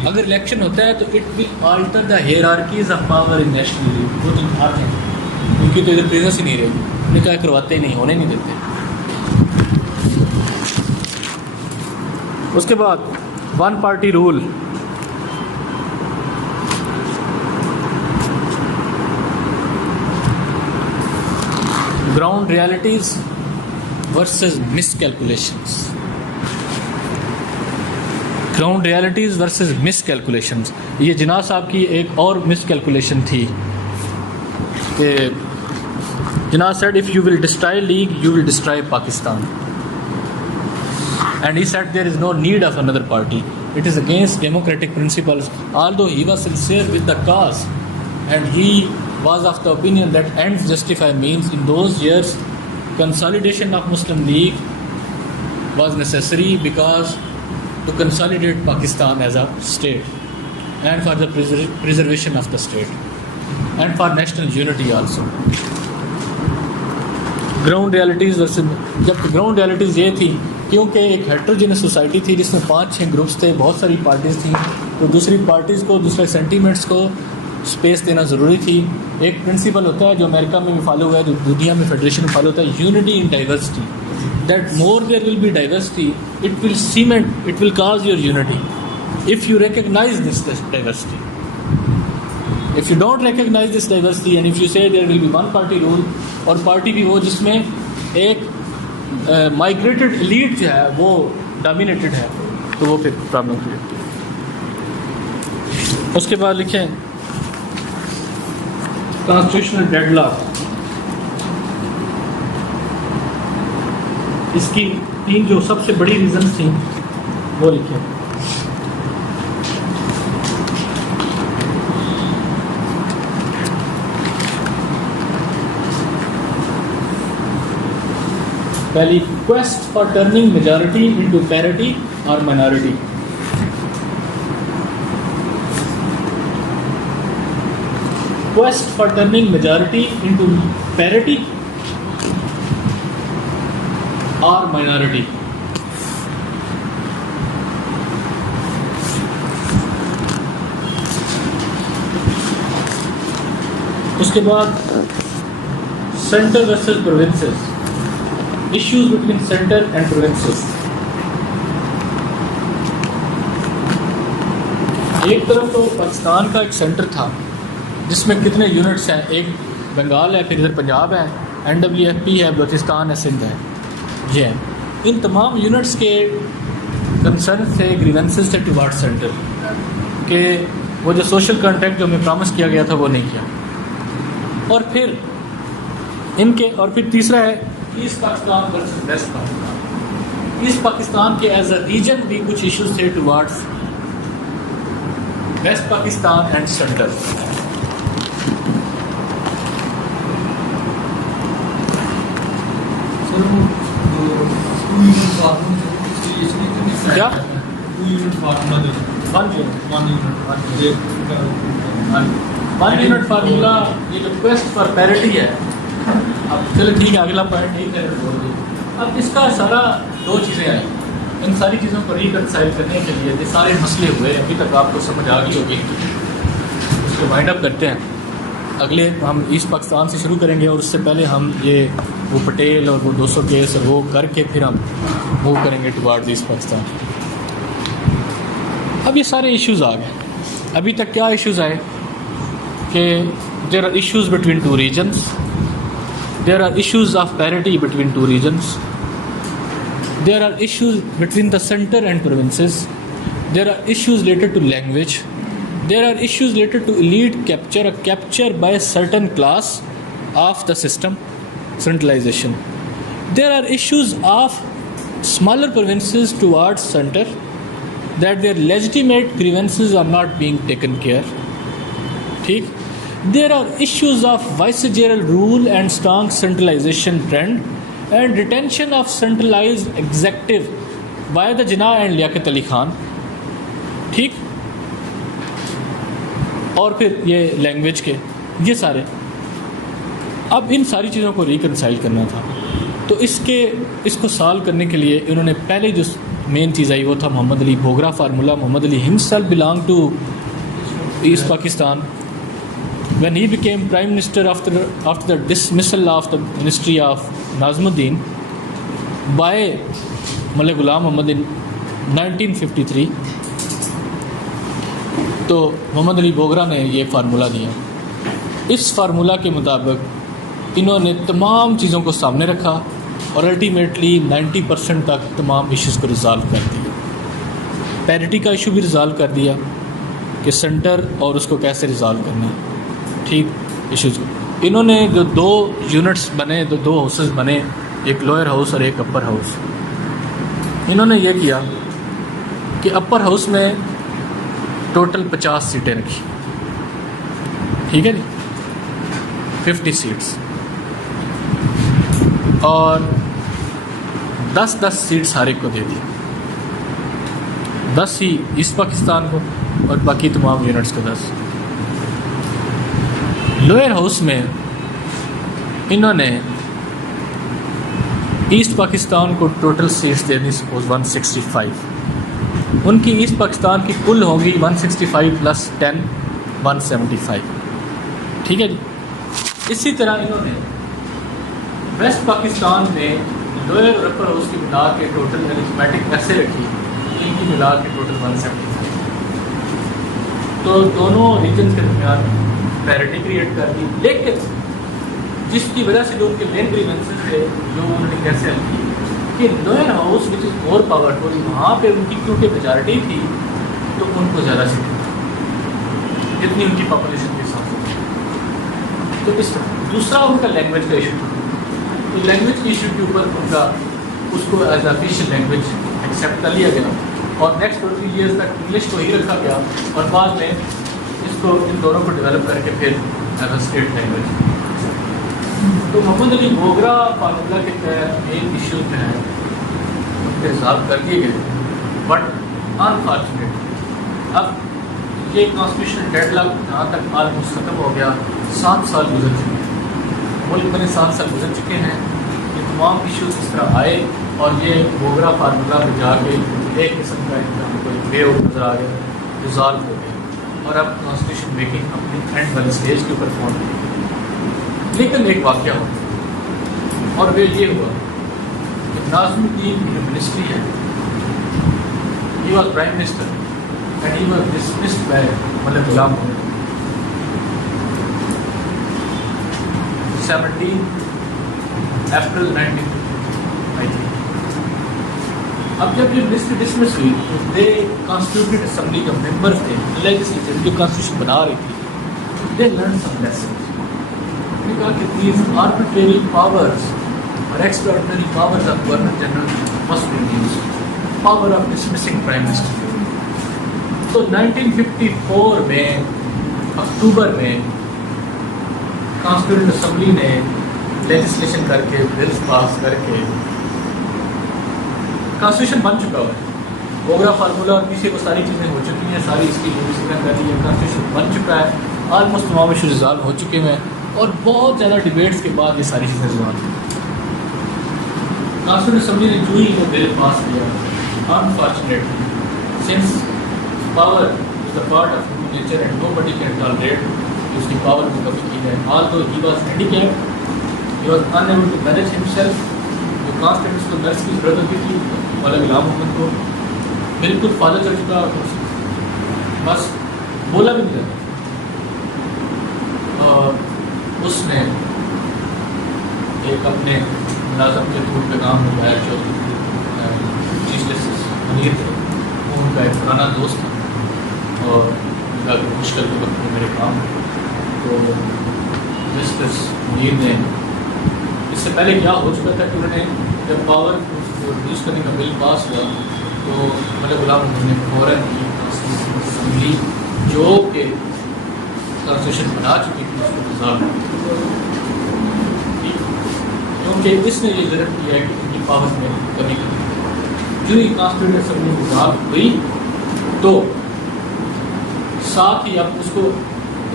अगर इलेक्शन होता है तो it will alter the hierarchies of power in national lead. वो तो हार जाएंगे, उनकी तो इधर प्रेजेंस ही नहीं रहेगी. उन्हें क्या करवाते ही नहीं, होने नहीं देते. उसके बाद one party rule. Ground realities versus miscalculations. Ground realities versus miscalculations. ये जिन्ना साहब की एक और मिसकैलकुलेशन थी कि Jinnah said if you will destroy league you will destroy Pakistan, and he said there is no need of another party, it is against democratic principles. Although he was sincere with the cause and he was of the opinion that ends justify means, in those years consolidation of Muslim League was necessary because to consolidate Pakistan as a state and for the preservation of the state and for national unity also. Ground realities versus, जब ground realities ये थी क्योंकि एक heterogeneous society थी जिसमें 5-6 groups थे, बहुत सारी पार्टीज़ थी, तो दूसरी पार्टीज़ को दूसरे सेंटीमेंट्स को स्पेस देना ज़रूरी थी। एक प्रिंसिपल होता है जो अमेरिका में भी फॉलो हुआ है, जो दुनिया में फेडरेशन में फॉलो होता है, unity in diversity, that more there will be diversity it will cement, it will cause your unity if you recognise this diversity. If you don't recognize this diversity and if you say there will be one party rule, और party भी वो जिसमें एक migrated elite जो है वो dominated है, तो वो फिर प्रॉब्लम क्रिएट। उसके बाद लिखें कॉन्स्टिट्यूशनल डेडलॉक। इसकी 3 जो सबसे बड़ी रीजंस थी वो लिखें। पहली, quest for turning majority into parity or minority. Quest for turning majority into parity or minority. उसके बाद centre versus provinces, issues between center and provinces. एक तरफ तो पाकिस्तान का एक सेंटर था जिसमें कितने यूनिट्स हैं, एक बंगाल है, फिर इधर पंजाब है, NWFP है, बलूचिस्तान है, सिंध है, ये है। इन तमाम यूनिट्स के कंसर्न थे, ग्रीवेंसेस थे टुवार्ड सेंटर कि वो जो सोशल कॉन्ट्रैक्ट जो हमें प्रॉमिस किया गया था वो नहीं किया। और फिर इनके, और फिर तीसरा है east Pakistan versus west Pakistan. East Pakistan के एज अ रीजन भी कुछ इश्यूज थे towards west Pakistan and centre. क्या 1 यूनिट फार्मूला, ये जो क्वेस्ट फॉर पैरिटी है। अब चलो ठीक है, अगला पॉइंट नहीं कर। अब इसका सारा 2 चीज़ें आई, इन सारी चीज़ों को रिकंसाइल करने के लिए ये सारे मसले हुए, अभी तक आपको समझ आ गई होगी। उसको वाइंड अप करते हैं। अगले हम ईस्ट पाकिस्तान से शुरू करेंगे और उससे पहले हम ये वो पटेल और वो 200 केस और वो करके फिर हम मूव करेंगे टुवार्ड्स ईस्ट पाकिस्तान। अब ये सारे इश्यूज़ आ गए। अभी तक क्या इश्यूज़ आए कि there are issues between 2 regions, there are issues of parity between 2 regions, there are issues between the center and provinces, there are issues related to language, there are issues related to elite capture by a certain class of the system, centralization, there are issues of smaller provinces towards center, that their legitimate grievances are not being taken care, ठीक। There are issues of vicegerent rule and strong centralization trend and retention of centralized executive by the Jinnah and Liaquat Ali Khan, ठीक। और फिर ये language के ये सारे, अब इन सारी चीज़ों को रिकंसाइल करना था। तो इसको सॉल्व करने के लिए इन्होंने पहले जो मेन चीज़ आई वो था Mohammad Ali Bogra formula. Mohammad Ali himself belong to east Pakistan. When he became Prime Minister after the dismissal of the Ministry of Nazmuddin by Malik Ghulam Muhammad in 1953, तो मोहम्मद अली बोगरा ने ये फार्मूला दिया। इस फार्मूला के मुताबिक इन्होंने तमाम चीज़ों को सामने रखा और अल्टीमेटली 90% तक तमाम इश्यूज़ को रिज़ॉल्व कर दिया। पैरिटी का इशू भी रिज़ॉल्व कर दिया कि सेंटर और उसको कैसे रिज़ॉल्व करना है, ठीक इश्यूज़ को। इन्होंने जो दो यूनिट्स बने, दो हाउसेस बने, एक लोअर हाउस और एक अपर हाउस। इन्होंने ये किया कि अपर हाउस में टोटल 50 सीटें रखी, ठीक है जी, 50 सीट्स, और 10-10 सीट्स हर एक को दे दी। 10 ही ईस्ट पाकिस्तान को और बाकी तमाम यूनिट्स को 10। लोअर हाउस में इन्होंने ईस्ट पाकिस्तान को टोटल सीट्स दे दी सपोज 165। उनकी ईस्ट पाकिस्तान की कुल होगी 165 + 10 175, ठीक है जी। इसी तरह इन्होंने वेस्ट पाकिस्तान में लोअर और अपर हाउस की मिला के टोटल अरिथमेटिक ऐसे रखी, इनकी मिला के टोटल 175। तो दोनों रीजन के दरमियान पैरिटी क्रिएट कर दी, लेकिन जिसकी वजह से जो उनके मेन ग्रीवेंसेस थे जो उन्होंने कैसे हल की कि lower house which is more powerful, वहाँ पे उनकी क्योंकि मेजॉरिटी थी तो उनको ज़्यादा सीटें जितनी उनकी पॉपुलेशन के हिसाब से। तो इस दूसरा उनका लैंग्वेज का इशू था, तो लैंग्वेज के इशू के ऊपर उनका उसको एज ऑफिशियल लैंग्वेज एक्सेप्ट कर लिया गया और नेक्स्ट 20 ईयर्स तक इंग्लिश को ही रखा गया और बाद में इसको इन दोनों को डेवलप करके फिर एज अ स्टेट लैंग्वेज। तो मोहम्मद अली मोगरा फार्मूला के तहत मेन इशू जो है उनके रिजॉल्व कर दिए गए, बट अनफॉर्चुनेट अब ये कॉन्स्टिट्यूशनल डेडलॉक जहाँ तक ऑलमोस्ट ख़त्म हो गया, 7 साल गुजर चुके हैं, मुल्क में 7 साल गुजर चुके हैं। ये तमाम इशूज़ इस तरह आए और ये मोगरा फार्मूला में जाके एक किस्म का कोई वे आउट नज़र आ गया, रिजॉल्व हो गया और अब कॉन्स्टिट्यूशन मेकिंग अपनी एंड वाले स्टेज के ऊपर पहुँच गई। लेकिन एक वाक़या हुआ और वे ये हुआ कि नाज़मुद्दीन की जो मिनिस्ट्री है, he was prime minister and he was dismissed by Malik Ghulam Mohammad. 17 April 1990। अब जब ये मिनिस्ट्री डिसमिस हुई तो दे कॉन्स्टिट्यूटेड असेंबली का मेंबर थे, लेजिस्लेचर जो कॉन्स्टिट्यूशन बना रही थी, दे लर्न सम लेसन। कहा कि these arbitrary powers or extraordinary powers of Governor General must be used. Power of dismissing Prime Minister. तो 1954 में अक्टूबर में कॉन्स्टिट्यूंट असेंबली ने लेजिस्लेशन करके बिल्स पास करके कॉन्स्टिट्यूशन बन चुका हुआ है। मोगरा फार्मूला और पीछे को सारी चीज़ें हो चुकी हैं, सारी इसकी कर दी है, कॉन्स्टिट्यूशन बन चुका है, ऑलमोस्ट तमाम इशू रिजॉल्व हो चुके हैं और बहुत ज़्यादा डिबेट्स के बाद ये सारी चीज़ें रिजॉल्व हुई। कॉन्स्टिट्यूंट असेंबली ने जो ही वो बिल पास किया, unfortunately since power is the part of human nature and nobody can tolerate उसकी पावर में कमी की है। Although he was handicapped, he was unable to manage himself. जो कॉन्स्टिट्यूंट को नर्स की जरूरत होती थी मौलाना गुलाम मोहम्मद को बिल्कुल फादर चल चुका, बस बोला भी नहीं जाता। उसने एक अपने मुलाजम के तौर पे काम लगाया जो चीफ जस्टिस मुनीर थे, वो उनका एक पुराना दोस्त था और उनका मुश्किल के वक्त में मेरे काम। तो जस्टिस मुनीर ने इससे पहले क्या हो चुका था कि उन्होंने जब पावर रिड्यूस करने का बिल पास हुआ तो मलिक गुलाम मोहम्मद ने फ़ौरन की असेंबली जो कि कॉन्स्टिट्यूशन बना चुकी थी उसको रिजॉल्व, क्योंकि इसने ये जरूरत किया है कि उनकी पावर में कमी की। जो ही कॉन्स्टिट्यूंट असेंबली रिजॉल्व हुई तो साथ ही अब उसको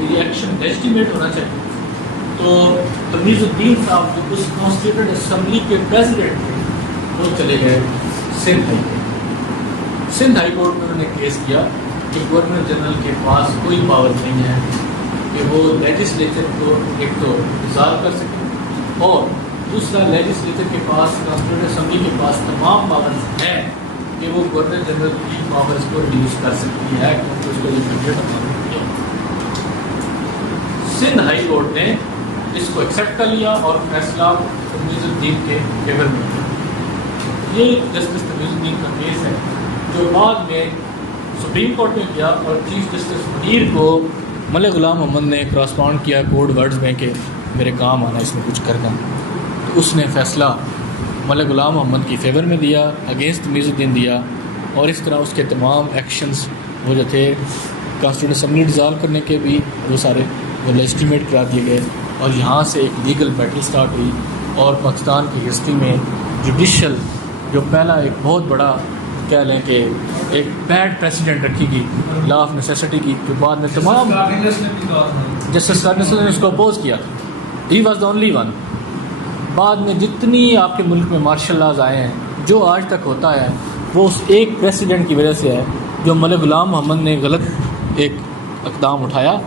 ये एक्शन लेजिटिमेट होना चाहिए। तो तमीज़ुद्दीन साहब जो उस कॉन्स्टिट्यूंट असेंबली के प्रेसिडेंट थे वो चले गए Sindh high court. Sindh high court में उन्होंने केस किया कि गवर्नर जनरल के पास कोई पावर नहीं है कि वो लेजिस्लेचर को एक तो रिजॉल्व कर सके और दूसरा लेजिस्लेचर के पास कॉन्स्टिट्यूंट असेंबली के पास तमाम पावर्स हैं कि वो गवर्नर जनरल की पावर्स को रिड्यूस कर सकती है क्योंकि उसको लिमिटेड अथॉरिटी है। सिंध हाई कोर्ट ने इसको एक्सेप्ट कर लिया और फैसला तमीज़ुद्दीन के फेवर में किया। ये जस्टिस तमीज़ुद्दीन का केस है जो बाद में सुप्रीम कोर्ट में गया और चीफ जस्टिस मुनीर को मलिक ग़ुलाम मोहम्मद ने क्रॉसपॉन्ड किया कोड वर्ड्स में कि मेरे काम आना, इसमें कुछ करना। तो उसने फ़ैसला मलिक ग़ुलाम मोहम्मद की फेवर में दिया, अगेंस्ट तमीज़ुद्दीन दिया, और इस तरह उसके तमाम एक्शंस वो जो थे कॉन्स्टिट्यूंट असम्बली डिज़ॉल्व करने के भी वो सारे वो लेजिटिमेट करा दिए गए, और यहाँ से एक लीगल बैटल स्टार्ट हुई। और पाकिस्तान की हिस्ट्री में जुडिशल जो पहला एक बहुत बड़ा कह लें कि एक बैड प्रेसिडेंट रखी गई लॉ ऑफ नेसेसिटी की, जो बाद में तमाम जस्टिस कार्डिनल्स ने उसको अपोज किया था, he was the only one. बाद में जितनी आपके मुल्क में मार्शल लॉज आए हैं, जो आज तक होता है वो उस एक प्रेसिडेंट की वजह से है, जो मलिक ग़ुलाम मोहम्मद ने गलत एक इक़दाम उठाया,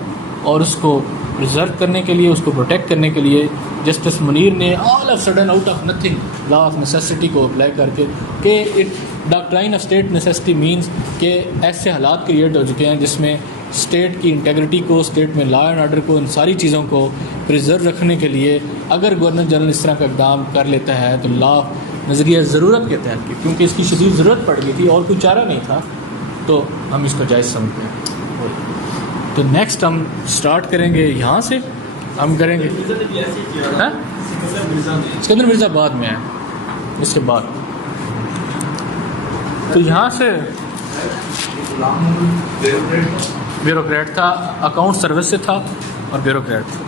और उसको प्रिजर्व करने के लिए, उसको प्रोटेक्ट करने के लिए जस्टिस मुनीर ने all of sudden out of nothing law of necessity को अप्लाई करके कि it doctrine of state necessity means कि ऐसे हालात क्रिएट हो चुके हैं जिसमें स्टेट की इंटेग्रिटी को, स्टेट में लॉ एंड ऑर्डर को, इन सारी चीज़ों को प्रिजर्व रखने के लिए अगर गवर्नर जनरल इस तरह का इक़दाम कर लेता है तो लॉ नज़रिया ज़रूरत के तहत, क्योंकि इसकी शदीद ज़रूरत पड़ गई थी और कोई चारा नहीं था, तो हम इसको जायज़ समझते हैं। तो नेक्स्ट हम स्टार्ट करेंगे यहाँ से, हम करेंगे सिकंदर मिर्ज़ा बाद में है, इसके बाद। तो यहाँ से ब्यूरोक्रेट था, अकाउंट सर्विस से था और ब्यूरोक्रेट था।